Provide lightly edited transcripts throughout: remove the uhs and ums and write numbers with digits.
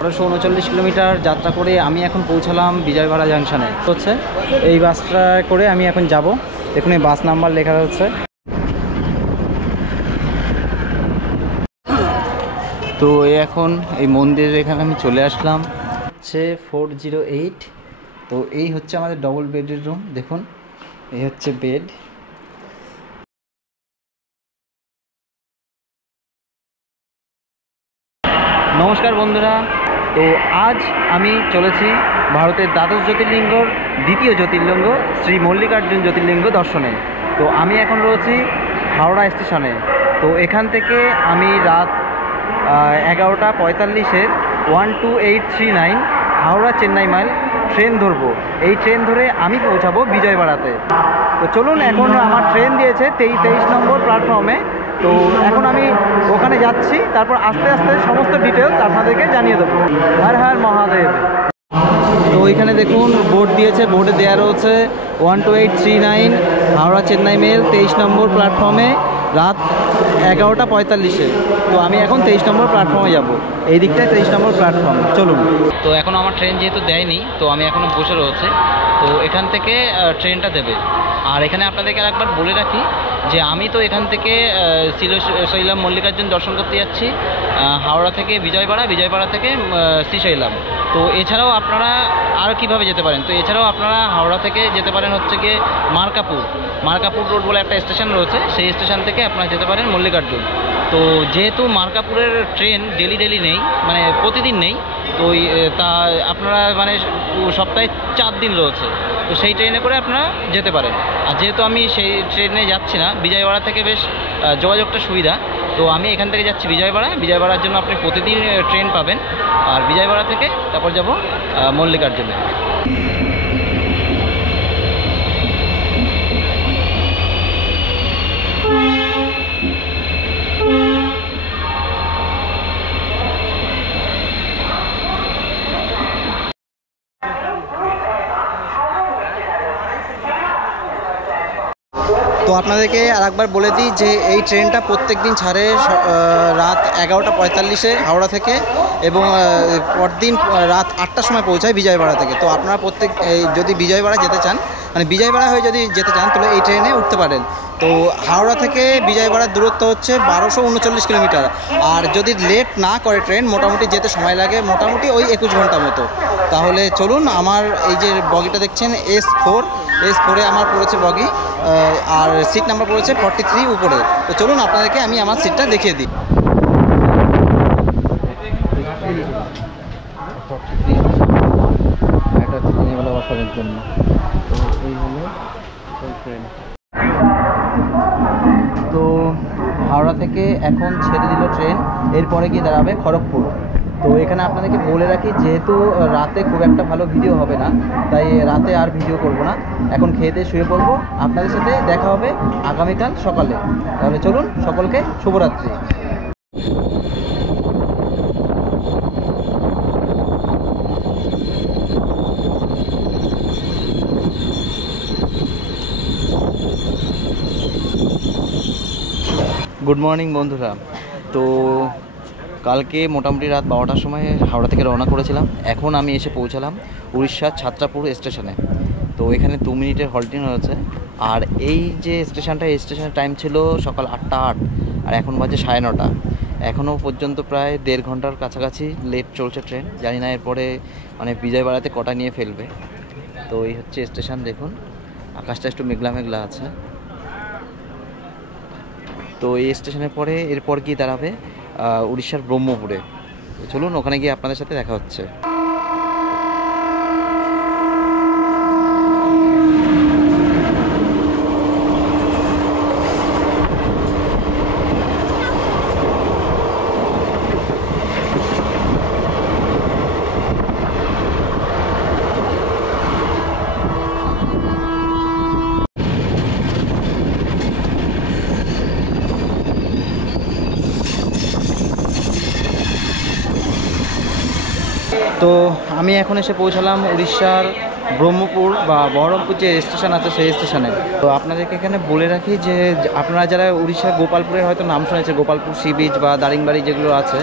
1339 kilometre যাত্রা করে আমি এখন পৌঁছালাম বিজয়বাড়া জাংশনে। হচ্ছে এই বাসটা করে আমি এখন যাব। দেখুন এই বাস নাম্বার লেখা হচ্ছে। তো এখন এই মন্দিরের এখানে আমি চলে আসলাম, হচ্ছে 408। তো এই হচ্ছে আমাদের ডবল বেডের রুম। দেখুন এই হচ্ছে বেড। নমস্কার বন্ধুরা, তো আজ আমি চলেছি ভারতের দ্বাদশ জ্যোতির্লিঙ্গর দ্বিতীয় জ্যোতির্লিঙ্গ শ্রী মল্লিকার্জুন জ্যোতির্লিঙ্গ দর্শনে। তো আমি এখন রয়েছি হাওড়া স্টেশনে। তো এখান থেকে আমি রাত 11টা 45-এর 12839 হাওড়া চেন্নাই মাইল ট্রেন ধরবো। এই ট্রেন ধরে আমি পৌঁছাবো বিজয়বাড়াতে। তো চলুন, এখন আমার ট্রেন দিয়েছে 23 নম্বর প্ল্যাটফর্মে। তো এখন আমি ওখানে যাচ্ছি, তারপর আস্তে আস্তে সমস্ত ডিটেলস আপনাদেরকে জানিয়ে দেবো। হর হর মহাদেব। তো ওইখানে দেখুন বোর্ড দিয়েছে, বোর্ডে দেওয়া রয়েছে 12839 হাওড়া চেন্নাই মেল 23 নম্বর প্ল্যাটফর্মে রাত 11টা 45-এ। তো আমি এখন 23 নম্বর প্ল্যাটফর্মে যাব। এই দিকটায় 23 নম্বর প্ল্যাটফর্ম। চলুন। তো এখনও আমার ট্রেন যেহেতু দেয়নি, তো আমি এখনও বসে রয়েছে। তো এখান থেকে ট্রেনটা দেবে। আর এখানে আপনাদেরকে একবার বলে রাখি যে আমি তো এখান থেকে শ্রীশৈলম মল্লিকার্জুন দর্শন করতে যাচ্ছি হাওড়া থেকে বিজয়বাড়া, বিজয়বাড়া থেকে শ্রীশৈলম। তো এছাড়াও আপনারা আর কিভাবে যেতে পারেন, তো এছাড়াও আপনারা হাওড়া থেকে যেতে পারেন হচ্ছে গিয়ে মার্কাপুর রোড বলে একটা স্টেশন রয়েছে, সেই স্টেশন থেকে আপনারা যেতে পারেন মল্লিকার্জুন। তো যেহেতু মার্কাপুরের ট্রেন ডেলি নেই, মানে প্রতিদিন নেই, তো তা আপনারা মানে সপ্তাহে 4 দিন রয়েছে, তো সেই ট্রেনে করে আপনারা যেতে পারেন। আর যেহেতু আমি সেই ট্রেনে যাচ্ছি না, বিজয়বাড়া থেকে বেশ যোগাযোগটা সুবিধা, তো আমি এখান থেকে যাচ্ছি বিজয়বাড়ার জন্য আপনি প্রতিদিন ট্রেন পাবেন। আর বিজয়বাড়া থেকে তারপর যাব মল্লিকার্জুনে। তো আপনাদেরকে আর একবার বলে দিই যে এই ট্রেনটা প্রত্যেক দিন ছাড়ে রাত 11টা 45-এ হাওড়া থেকে, এবং পরদিন রাত 8টার সময় পৌঁছায় বিজয়বাড়া থেকে। তো আপনারা যদি বিজয়বাড়া যেতে চান, মানে বিজয়বাড়া হয়ে যদি যেতে চান, তাহলে এই ট্রেনে উঠতে পারেন। তো হাওড়া থেকে বিজয়বাড়ার দূরত্ব হচ্ছে 1239 কিলোমিটার। আর যদি লেট না করে ট্রেন, মোটামুটি যেতে সময় লাগে মোটামুটি ওই 21 ঘন্টা মতো। তাহলে চলুন, আমার এই যে বগিটা দেখছেন S4-এ আমার পড়েছে বগি, আর সিট নাম্বার পড়েছে 43 উপরে। তো চলুন আপনাদেরকে আমি আমার সিটটা দেখিয়ে দিই। জন্য তো এই হলো ট্রেন। তো হাওড়া থেকে এখন ছেড়ে দিল ট্রেন, এরপরে গিয়ে দাঁড়াবে খড়গপুর। তো এখানে আপনাদেরকে বলে রাখি, যেহেতু রাতে খুব একটা ভালো ভিডিও হবে না, তাই রাতে আর ভিডিও করব না। এখন খেয়ে দিয়ে শুয়ে পড়বো। আপনাদের সাথে দেখা হবে আগামীকাল সকালে। তাহলে চলুন, সকলকে শুভরাত্রি। গুড মর্নিং বন্ধুরা। তো কালকে মোটামুটি রাত 12টার সময় হাওড়া থেকে রওনা করেছিলাম। এখন আমি এসে পৌঁছালাম উড়িষ্যার ছাত্রাপুর স্টেশনে। তো এখানে 2 মিনিটের হল্টিং রয়েছে। আর এই যে স্টেশনটা, এই স্টেশনের টাইম ছিল সকাল 8টা 8, আর এখন বাজে 9:30। এখনও পর্যন্ত প্রায় 1.5 ঘন্টার কাছাকাছি লেট চলছে ট্রেন। জানি না এরপরে মানে বিজয়বাড়াতে কটা নিয়ে ফেলবে। তো এই হচ্ছে স্টেশন। দেখুন আকাশটা একটু মেঘলা মেঘলা আছে। তো এই স্টেশনের পরে এরপর গিয়ে দাঁড়াবে উড়িষ্যার ব্রহ্মপুরে। চলুন ওখানে গিয়ে আপনাদের সাথে দেখা হচ্ছে। তো আমি এখন এসে পৌঁছালাম উড়িষ্যার ব্রহ্মপুর বা বহরমপুর যে স্টেশন আছে সেই স্টেশনে। তো আপনাদেরকে এখানে বলে রাখি যে আপনারা যারা উড়িষ্যার গোপালপুরের হয়তো নাম শুনেছে, গোপালপুর সি বিচ বা দারিংবাড়ি যেগুলো আছে,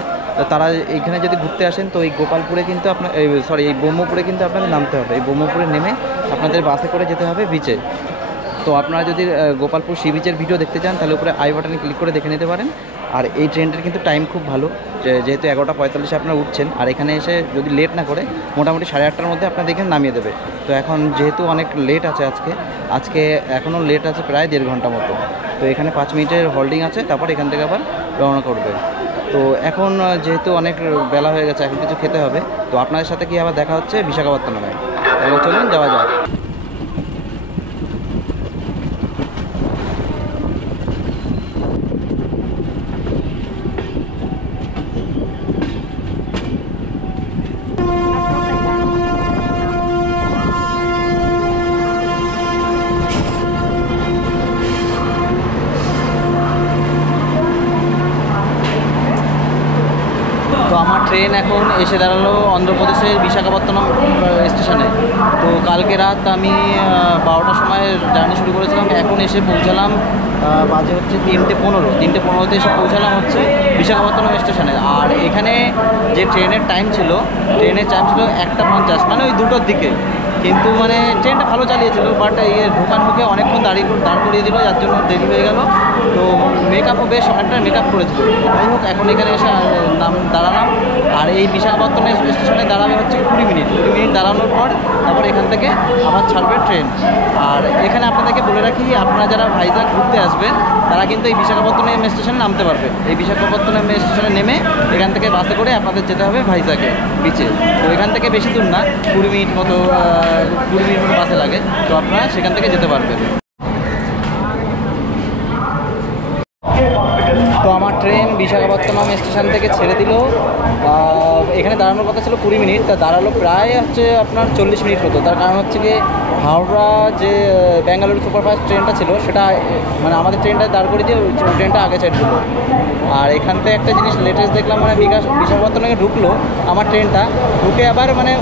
তারা এইখানে যদি ঘুরতে আসেন তো এই গোপালপুরে কিন্তু আপনার এই ব্রহ্মপুরে কিন্তু আপনাদের নামতে হবে। এই ব্রহ্মপুরে নেমে আপনাদের বাসে করে যেতে হবে বিচে। তো আপনারা যদি গোপালপুর সি বিচের ভিডিও দেখতে চান তাহলে উপরে আই বাটনে ক্লিক করে দেখে নিতে পারেন। আর এই ট্রেনটার কিন্তু টাইম খুব ভালো, যেহেতু 11:45 আপনারা উঠছেন, আর এখানে এসে যদি লেট না করে মোটামুটি 8:30টার মধ্যে আপনাদের এখানে নামিয়ে দেবে। তো এখন যেহেতু অনেক লেট আছে আজকে এখনও লেট আছে প্রায় 1.5 ঘন্টা মতো। তো এখানে 5 মিনিটের হোল্ডিং আছে, তারপর এখান থেকে আবার রওনা করবে। তো এখন যেহেতু অনেক বেলা হয়ে গেছে, এখন কিছু খেতে হবে। তো আপনাদের সাথে কি আবার দেখা হচ্ছে বিশাখাপত্তনমে। তাহলে চলুন যাওয়া যাক। তো আমার ট্রেন এখন এসে দাঁড়ালো অন্ধ্রপ্রদেশের বিশাখাপত্তনম স্টেশনে। তো কালকে রাত আমি 12টার সময় জার্নি শুরু করেছিলাম, এখন এসে পৌঁছালাম বাজে হচ্ছে 3:15 এসে পৌঁছালাম হচ্ছে বিশাখাপত্তনম স্টেশনে। আর এখানে যে ট্রেনের টাইম ছিল 1:50, মানে ওই 2টোর দিকে। কিন্তু মানে ট্রেনটা ভালো চালিয়েছিল, বাট ঢোকার মুখে অনেকক্ষণ দাঁড় করিয়ে দিল, যার জন্য দেরি হয়ে গেল। তো মেকআপও বেশ অনেকটা মেকআপ করেছিল। যাই হোক, এখন এখানে এসে দাঁড়ালাম। আর এই বিশাখাপত্তনম স্টেশনে দাঁড়াবে হচ্ছে 20 মিনিট দাঁড়ানোর পর তারপর এখান থেকে আবার ছাড়বে ট্রেন। আর এখানে আপনাদেরকে বলে রাখি, আপনারা যারা ভাইজাগ ঘুরতে আসবেন তারা কিন্তু এই বিশাখাপত্তনম স্টেশনে নামতে পারবে। এই বিশাখাপত্তনম স্টেশনে নেমে এখান থেকে বাসে করে আপনাদের যেতে হবে ভাইজাগে বিচে। তো এখান থেকে বেশি দূর না, 20 মিনিট মতো বাসে লাগে। তো আপনারা সেখান থেকে যেতে পারবেন। তো আমার ট্রেন বিশাখাপত্তনম স্টেশন থেকে ছেড়ে দিল। এখানে দাঁড়ানোর কথা ছিল 20 মিনিট, তা দাঁড়ালো প্রায় হচ্ছে আপনার 40 মিনিট মতো। তার কারণ হচ্ছে কি, হাওড়া যে ব্যাঙ্গালুরু সুপারফাস্ট ট্রেনটা ছিল সেটা মানে আমাদের ট্রেনটা দাঁড় করে দিয়ে ট্রেনটা আগে ছেড়ে দিল। আর এখান থেকে একটা জিনিস লেটেস্ট দেখলাম, মানে বিশাখাপত্তনমে ঢুকলো আমার ট্রেনটা, ঢুকে আবার মানে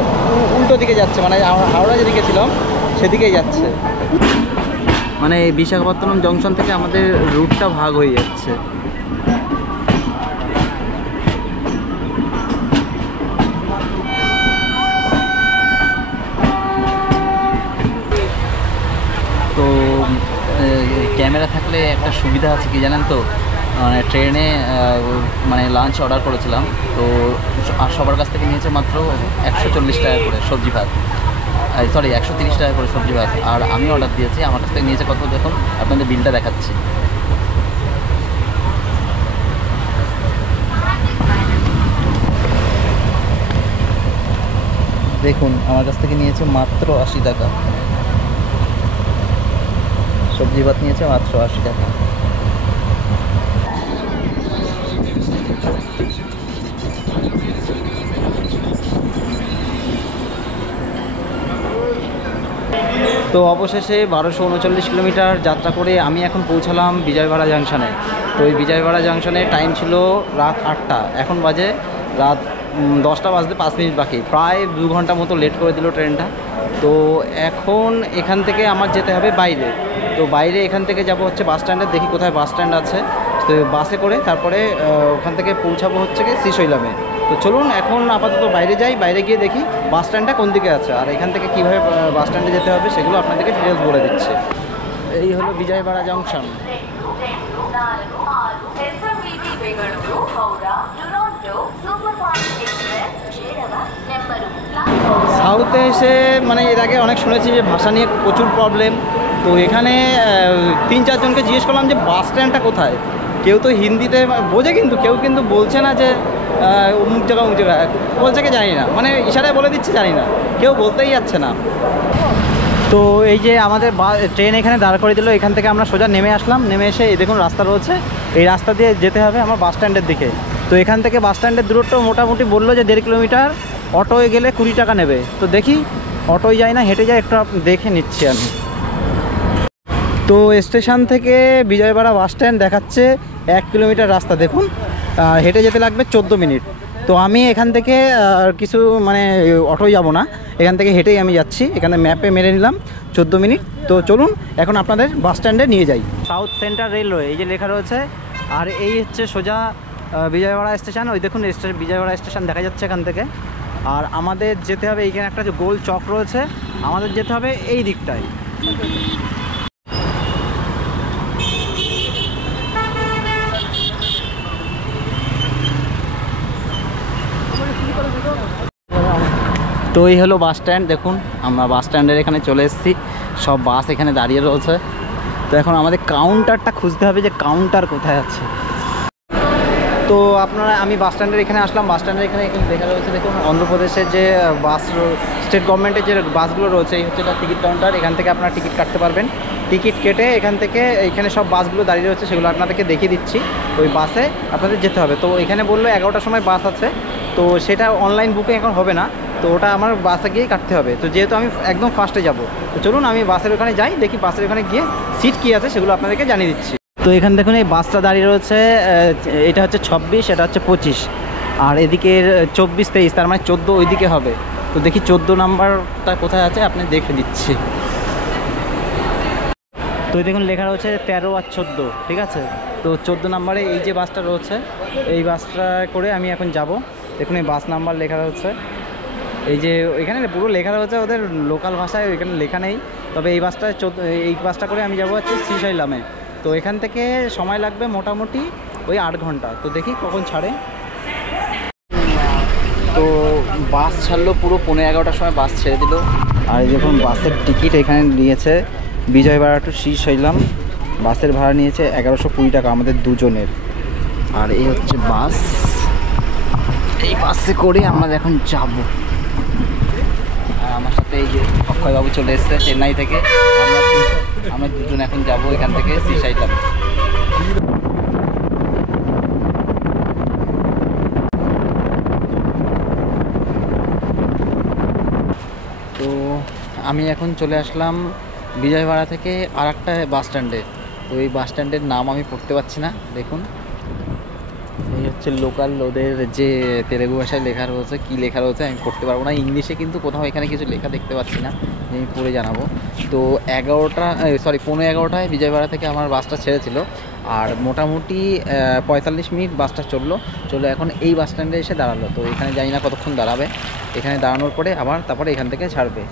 উল্টো দিকে যাচ্ছে, মানে হাওড়া যেদিকে ছিলাম সেদিকেই যাচ্ছে। মানে বিশাখাপত্তনম জংশন থেকে আমাদের রুটটা ভাগ হয়ে যাচ্ছে। তো ক্যামেরা থাকলে একটা সুবিধা আছে কি জানেন তো, মানে ট্রেনে মানে লাঞ্চ অর্ডার করেছিলাম, তো সবার কাছ থেকে নিয়েছে মাত্র 140 টাকা করে সবজি ভাত, 130 টাকা করে সবজি ভাত। আর আমি অর্ডার দিয়েছি, আমার কাছ থেকে নিয়েছে কত দেখুন, আপনাদের বিলটা দেখাচ্ছি। দেখুন, আমার কাছ থেকে নিয়েছে মাত্র 80 টাকা, সবজি ভাত নিয়েছে মাত্র 80 টাকা। তো অবশেষে 1239 কিলোমিটার যাত্রা করে আমি এখন পৌঁছালাম বিজয়বাড়া জাংশনে। তো এই বিজয়বাড়া জাংশনে টাইম ছিল রাত 8টা, এখন বাজে রাত 10টা বাজতে 5 মিনিট বাকি, প্রায় 2 ঘন্টা মতো লেট করে দিল ট্রেনটা। তো এখন এখান থেকে আমার যেতে হবে বাইরে। তো বাইরে এখান থেকে যাব হচ্ছে বাস স্ট্যান্ডে, দেখি কোথায় বাস স্ট্যান্ড আছে। তো বাসে করে তারপরে ওখান থেকে পৌঁছাবো হচ্ছে কি শ্রীশৈলমে। তো চলুন এখন আপাতত বাইরে যাই, বাইরে গিয়ে দেখি বাস স্ট্যান্ডটা কোন দিকে আছে, আর এখান থেকে কীভাবে বাস স্ট্যান্ডে যেতে হবে সেগুলো আপনাদেরকে ডিটেলস বলে দিচ্ছে। এই হলো বিজয়বাড়া জংশন। সাউথে এসে মানে এর আগে অনেক শুনেছি যে ভাষা নিয়ে প্রচুর প্রবলেম। তো এখানে 3-4 জনকে জিজ্ঞেস করলাম যে বাস স্ট্যান্ডটা কোথায়। কেউ তো হিন্দিতে বোঝে, কিন্তু কেউ কিন্তু বলছে না যে অমুক জায়গা বলছে কি জানি না, মানে ইশারায় বলে দিচ্ছে জানি না, কেউ বলতেই যাচ্ছে না। তো এই যে আমাদের ট্রেন এখানে দাঁড় করে দিল, এখান থেকে আমরা সোজা নেমে আসলাম। নেমে এসে এই দেখুন রাস্তা রয়েছে, এই রাস্তা দিয়ে যেতে হবে আমার বাস স্ট্যান্ডের দিকে। তো এখান থেকে বাস স্ট্যান্ডের দূরত্ব মোটামুটি বললো যে 1.5 কিলোমিটার, অটোয় গেলে 20 টাকা নেবে। তো দেখি অটোয় যাই না হেঁটে যাই, একটু দেখে নিচ্ছি আমি। তো স্টেশন থেকে বিজয়বাড়া বাস স্ট্যান্ড দেখাচ্ছে 1 কিলোমিটার রাস্তা, দেখুন হেঁটে যেতে লাগবে 14 মিনিট। তো আমি এখান থেকে কিছু মানে অটোয় যাব না, এখান থেকে হেঁটেই আমি যাচ্ছি। এখানে ম্যাপে মেরে নিলাম 14 মিনিট। তো চলুন এখন আপনাদের বাস স্ট্যান্ডে নিয়ে যাই। সাউথ সেন্ট্রাল রেলওয়ে এই যে লেখা রয়েছে, আর এই হচ্ছে সোজা বিজয়ওয়াড়া স্টেশন। ওই দেখুন বিজয়ওয়াড়া স্টেশন দেখা যাচ্ছে এখান থেকে। আর আমাদের যেতে হবে এইখানে একটা যে গোল চক রয়েছে, আমাদের যেতে হবে এই দিকটায়। তো এই হলো বাস স্ট্যান্ড। দেখুন আমরা বাস স্ট্যান্ডের এখানে চলে এসেছি, সব বাস এখানে দাঁড়িয়ে রয়েছে। তো এখন আমাদের কাউন্টারটা খুঁজতে হবে যে কাউন্টার কোথায় আছে। তো আমি বাস স্ট্যান্ডের এখানে আসলাম। বাস স্ট্যান্ডের এখানে দেখা রয়েছে দেখুন অন্ধ্রপ্রদেশের যে বাস স্টেট গভর্নমেন্টের যে বাসগুলো রয়েছে, এই হচ্ছে তার টিকিট কাউন্টার। এখান থেকে আপনারা টিকিট কাটতে পারবেন। টিকিট কেটে এখান থেকে এইখানে সব বাসগুলো দাঁড়িয়ে রয়েছে, সেগুলো আপনাদেরকে দেখিয়ে দিচ্ছি। ওই বাসে আপনাদের যেতে হবে। তো এখানে বললো 11টার সময় বাস আছে, তো সেটা অনলাইন বুকিং এখন হবে না, তো ওটা আমার বাসে গিয়েই কাটতে হবে। তো যেহেতু আমি একদম ফার্স্টে যাব, তো চলুন আমি বাসের ওখানে যাই, দেখি বাসের ওখানে গিয়ে সিট কী আছে সেগুলো আপনাদেরকে জানিয়ে দিচ্ছি। তো এখানে দেখুন এই বাসটা দাঁড়িয়ে রয়েছে, এটা হচ্ছে 26, এটা হচ্ছে 25, আর এদিকের 24, 23, তার মানে 14 ওইদিকে হবে। তো দেখি 14 নাম্বারটা কোথায় আছে, আপনি দেখে দিচ্ছি। তো দেখুন লেখা রয়েছে 13 আর 14, ঠিক আছে। তো 14 নাম্বারে এই যে বাসটা রয়েছে, এই বাসটা করে আমি এখন যাব। দেখুন এই বাস নাম্বার লেখা রয়েছে, এই যে এখানে পুরো লেখা রয়েছে, ওদের লোকাল ভাষায় এখানে লেখা নেই। তবে এই বাসটা করে আমি যাব হচ্ছে শ্রীশৈলামে। তো এখান থেকে সময় লাগবে মোটামুটি ওই 8 ঘন্টা। তো দেখি কখন ছাড়ে। তো বাস ছাড়লো পুরো 11:15টার সময় বাস ছেড়ে দিল। আর এই দেখুন বাসের টিকিট এখানে নিয়েছে, বিজয়ওয়াড়া টু শ্রীশৈলাম বাসের ভাড়া নিয়েছে 1120 টাকা আমাদের দুজনের। আর এই হচ্ছে বাস, এই বাসে করে আমরা এখন যাব। আর আমার সাথে এই যে অক্ষয়বাবু চলে এসছে চেন্নাই থেকে। আমরা দুজন এখন যাব এখান থেকে শ্রীশৈলাম। তো আমি এখন চলে আসলাম বিজয়ওয়াড়া থেকে আর একটা বাস স্ট্যান্ডে। তো এই বাস স্ট্যান্ডের নাম আমি পড়তে পারছি না। দেখুন এই হচ্ছে লোকাল, ওদের যে তেলেগু ভাষায় লেখা রয়েছে, কী লেখা রয়েছে আমি পড়তে পারবো না। ইংলিশে কিন্তু কোথাও এখানে কিছু লেখা দেখতে পাচ্ছি না, আমি পড়ে জানাবো। তো 11:15টায় বিজয়ওয়াড়া থেকে আমার বাসটা ছেড়েছিল। আর মোটামুটি 45 মিনিট বাসটা চললো। এখন এই বাস স্ট্যান্ডে এসে দাঁড়ালো। তো এখানে জানি না কতক্ষণ দাঁড়াবে। এখানে দাঁড়ানোর পরে তারপরে এখান থেকে ছাড়বে।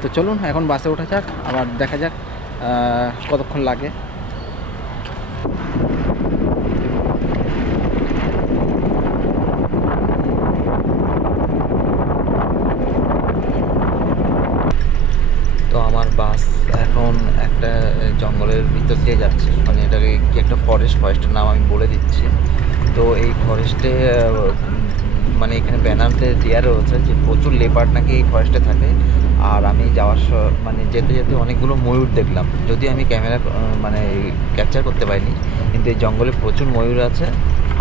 তো চলুন এখন বাসে ওঠা যাক, আবার দেখা যাক কতক্ষণ লাগে। তো আমার বাস এখন একটা জঙ্গলের ভিতর দিয়ে যাচ্ছে, মানে এটাকে কি একটা ফরেস্টের নাম আমি বলে দিচ্ছি। তো এই ফরেস্টে মানে এখানে ব্যানারতে দেওয়া রয়েছে যে প্রচুর লেপার্ড নাকি এই ফরেস্টে থাকে। আর আমি মানে যেতে যেতে অনেকগুলো ময়ূর দেখলাম, যদিও আমি ক্যামেরা মানে ক্যাপচার করতে পারিনি, কিন্তু এই জঙ্গলে প্রচুর ময়ূর আছে।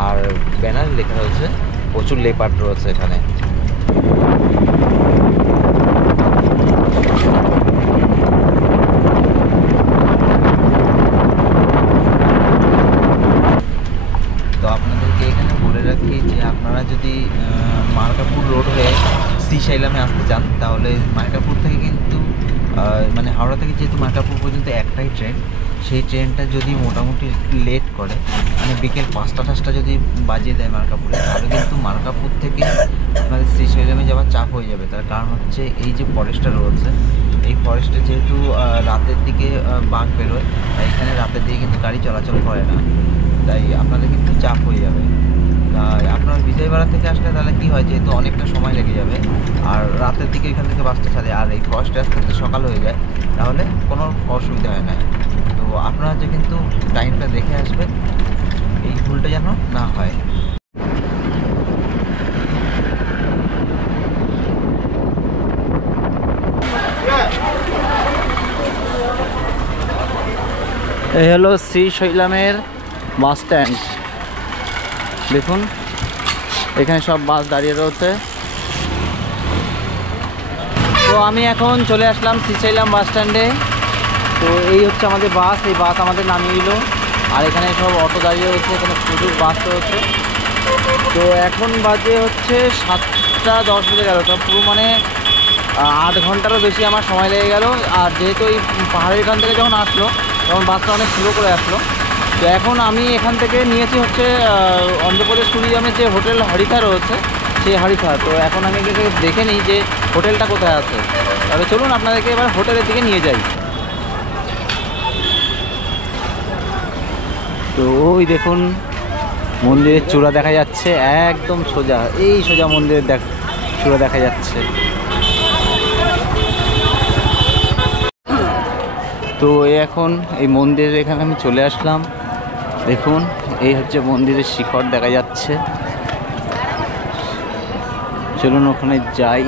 আর ব্যানার লেখা রয়েছে প্রচুর লেপার্ড রয়েছে এখানে। তো আপনাদেরকে এখানে বলে রাখি যে আপনারা যদি মার্কাপুর রোড হয়ে শ্রীশৈলামে আসতে চান, তাহলে মার্কাপুর থেকে কিন্তু মানে হাওড়া থেকে যেহেতু মার্কাপুর পর্যন্ত একটাই ট্রেন, সেই ট্রেনটা যদি মোটামুটি লেট করে, মানে বিকেল 5টা যদি বাজিয়ে দেয় মার্কাপুরে, তাহলে কিন্তু মার্কাপুর থেকে আপনাদের শ্রীশৈলামে যাওয়ার চাপ হয়ে যাবে। তার কারণ হচ্ছে এই যে ফরেস্টটা রয়েছে, এই ফরেস্টে যেহেতু রাতের দিকে বাঘ বেরোয়, তাই এখানে রাতের দিকে কিন্তু গাড়ি চলাচল করে না, তাই আপনাদের কিন্তু চাপ হয়ে যাবে। তাই আপনার বিজয়ওয়াড়া থেকে আসলে তাহলে কী হয়, যেহেতু অনেকটা সময় লেগে যাবে, আর রাতের দিকে এখান থেকে বাসটা ছাড়ে, আর এই ফরেস্টে আস্তে আস্তে সকাল হয়ে যায়, তাহলে কোনো অসুবিধা হয় না। তো আপনারা যে কিন্তু টাইমটা দেখে আসবেন, এই ভুলটা যেন না হয়। এই হলো শ্রীশৈলামের বাস স্ট্যান্ড। দেখুন এখানে সব বাস দাঁড়িয়ে রয়েছে। তো আমি এখন চলে আসলাম শ্রীশৈলাম বাস স্ট্যান্ডে। তো এই হচ্ছে আমাদের বাস, এই বাস আমাদের নামিয়ে দিল। আর এখানে সব অটো দাঁড়িয়ে রয়েছে, এখানে প্রচুর বাস রয়েছে। তো এখন বাজে হচ্ছে 7:10 বেজে গেল। তো পুরো মানে 8 ঘন্টারও বেশি আমার সময় লেগে গেল। আর যেহেতু এই পাহাড়ের এখান থেকে যখন আসলো, তখন বাসটা অনেক স্লো করে আসলো। তো এখন আমি এখান থেকে নিয়েছি হচ্ছে অন্ধ্রপ্রদেশ ট্যুরিজমের যে হোটেল হারিথা রয়েছে সেই হারিথা। তো এখন আমি দেখে নিই যে হোটেলটা কোথায় আছে। তাহলে চলুন আপনাদেরকে এবার হোটেলের দিকে নিয়ে যাই। তো ওই দেখুন মন্দিরের চূড়া দেখা যাচ্ছে, একদম সোজা, এই সোজা মন্দিরের চূড়া দেখা যাচ্ছে। তো এখন এই মন্দিরের এখানে আমি চলে আসলাম। দেখুন এই হচ্ছে মন্দিরের শিখর দেখা যাচ্ছে। চলুন ওখানে যাই।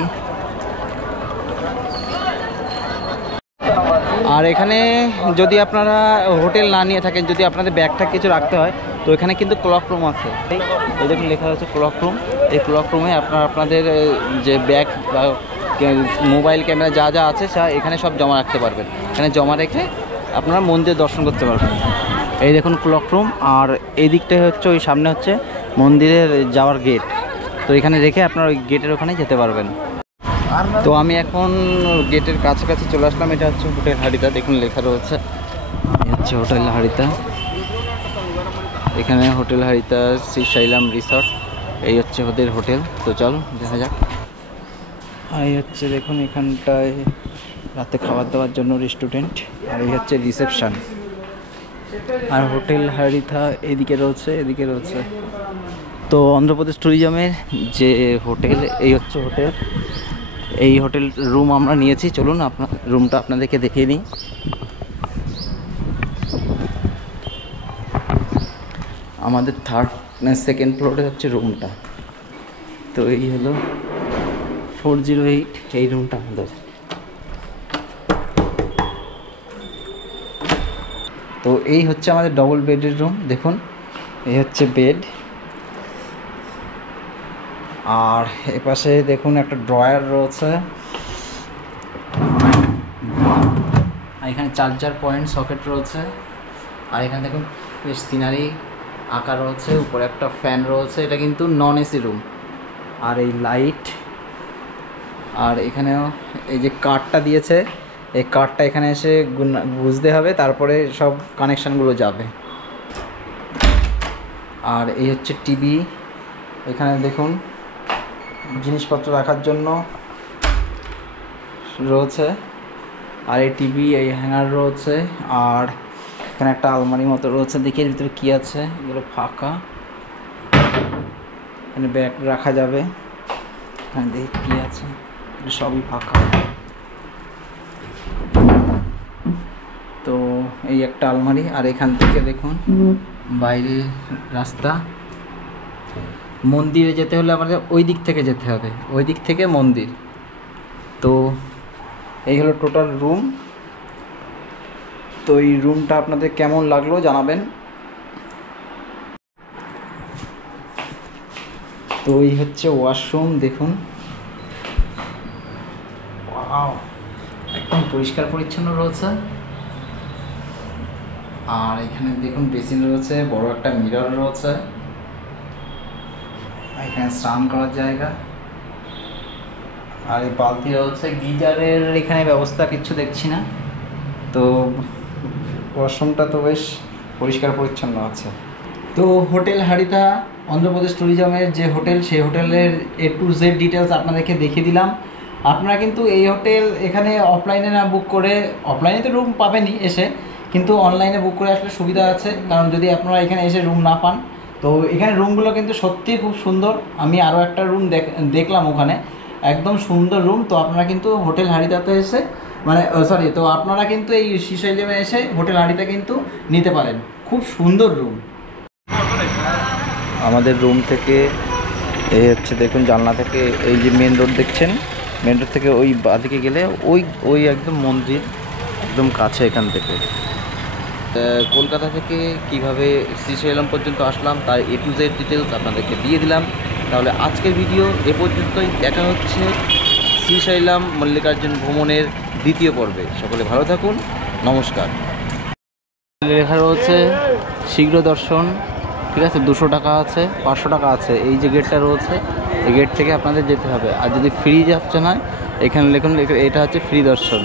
আর এখানে যদি আপনারা হোটেল না নিয়ে থাকেন, যদি আপনাদের ব্যাগটা কিছু রাখতে হয়, তো এখানে কিন্তু ক্লক রুম আছে। এই দেখুন লেখা হচ্ছে ক্লক রুম। এই ক্লক রুমে আপনারা আপনাদের যে ব্যাগ বা মোবাইল ক্যামেরা যা যা আছে এখানে সব জমা রাখতে পারবেন। এখানে জমা রেখে আপনারা মন্দির দর্শন করতে পারবেন। এই দেখুন ক্লক রুম। আর এই দিকটাই হচ্ছে ওই সামনে হচ্ছে মন্দিরের যাওয়ার গেট। তো এখানে রেখে আপনারা ওই গেটের ওখানে যেতে পারবেন। তো আমি এখন গেটের কাছাকাছি চলে আসলাম। এটা হচ্ছে হোটেল হারিতা, দেখুন লেখা রয়েছে হচ্ছে হোটেল হারিতা। এখানে হোটেল হারিতা শ্রীশৈলম রিসর্ট, এই হচ্ছে ওদের হোটেল। তো চলো দেখা যাক। আর এই হচ্ছে দেখুন এখানটায় রাতে খাবার দাবার জন্য রেস্টুরেন্ট, আর এই হচ্ছে রিসেপশন। আর হোটেল হারিথা এদিকে রয়েছে, এদিকে রয়েছে। তো অন্ধ্রপ্রদেশ ট্যুরিজমের যে হোটেল, এই হচ্ছে হোটেল। এই হোটেল রুম আমরা নিয়েছি। চলুন আপনার রুমটা আপনাদেরকে দেখিয়ে নিই। আমাদের সেকেন্ড ফ্লোরে হচ্ছে রুমটা। তো এই হলো 408, এই রুমটা আমাদের। তো এই হচ্ছে আমাদের ডবল বেডের রুম। দেখুন এই হচ্ছে বেড, আর এপাশে দেখুন একটা ড্রয়ার রয়েছে। আর এখানে চার্জার পয়েন্ট সকেট রয়েছে। আর এখানে দেখুন বেশ সিনারি আঁকা রয়েছে, উপরে একটা ফ্যান রয়েছে। এটা কিন্তু নন এসি রুম। আর এই লাইট, আর এখানেও এই যে কার্ডটা দিয়েছে, এই কার্ডটা এখানে এসে বুঝতে হবে, তারপরে সব কানেকশানগুলো যাবে। আর এই হচ্ছে টিভি। এখানে দেখুন জিনিসপত্র রাখার জন্য রয়েছে। আর এই টিভি, এই হ্যাঙ্গার রয়েছে। আর এখানে একটা আলমারি মতো রয়েছে, দেখি এর ভিতরে কী আছে। এগুলো ফাঁকা, এখানে ব্যাগ রাখা যাবে। এখানে দেখি কী আছে, সবই ফাঁকা। তো এই একটা আলমারি। আর এখান থেকে দেখুন বাইরে রাস্তা। মন্দিরে যেতে হলে আমাদের ওই দিক থেকে যেতে হবে, ওই দিক থেকে মন্দির। তো এই হলো টোটাল রুম। তো এই রুমটা আপনাদের কেমন লাগলো জানাবেন। তো এই হচ্ছে ওয়াশরুম, দেখুন একদম পরিষ্কার পরিচ্ছন্ন রয়েছে। আর এখানে দেখুন বেসিন রয়েছে, বড় একটা মিরর রয়েছে। এখানে স্নান করার জায়গা। আর এই বালতি রয়েছে। গিজারের এখানে ব্যবস্থা কিচ্ছু দেখছি না। তো ওয়াশরুমটা তো বেশ পরিষ্কার পরিচ্ছন্ন আছে। তো হোটেল হারিতা অন্ধ্রপ্রদেশ ট্যুরিজমের যে হোটেল, সেই হোটেলের A to Z ডিটেলস আপনাদেরকে দেখিয়ে দিলাম। আপনারা কিন্তু এই হোটেল এখানে অফলাইনে না বুক করে, অফলাইনে তো রুম পাবেনই এসে, কিন্তু অনলাইনে বুক করে আসলে সুবিধা আছে। কারণ যদি আপনারা এখানে এসে রুম না পান, তো এখানে রুমগুলো কিন্তু সত্যিই খুব সুন্দর। আমি আরও একটা রুম দেখলাম ওখানে, একদম সুন্দর রুম। তো আপনারা কিন্তু হোটেল হারিতাতে এসে তো আপনারা কিন্তু এই শ্রীশৈলমে এসে হোটেল হারিতা কিন্তু নিতে পারেন। খুব সুন্দর রুম। আমাদের রুম থেকে এই হচ্ছে দেখুন জানলা থেকে এই যে মেন রোড দেখছেন, মেন রোড থেকে ওই বাঁদিকে গেলে ওই একদম মন্দির একদম কাছে এখান থেকে। কলকাতা থেকে কিভাবে শ্রীশৈলম পর্যন্ত আসলাম তার A to Z ডিটেলস আপনাদেরকে দিয়ে দিলাম। তাহলে আজকের ভিডিও এ পর্যন্তই। দেখা হচ্ছে শ্রীশৈলম মল্লিকার্জুন ভ্রমণের দ্বিতীয় পর্বে। সকলে ভালো থাকুন, নমস্কার। লেখা রয়েছে শীঘ্র দর্শন, ঠিক আছে। 200 টাকা আছে, 500 টাকা আছে। এই যে গেটটা রয়েছে, এই গেট থেকে আপনাদের যেতে হবে। আর যদি ফ্রি যাচ্ছে না, এখানে লিখুন এটা হচ্ছে ফ্রি দর্শন।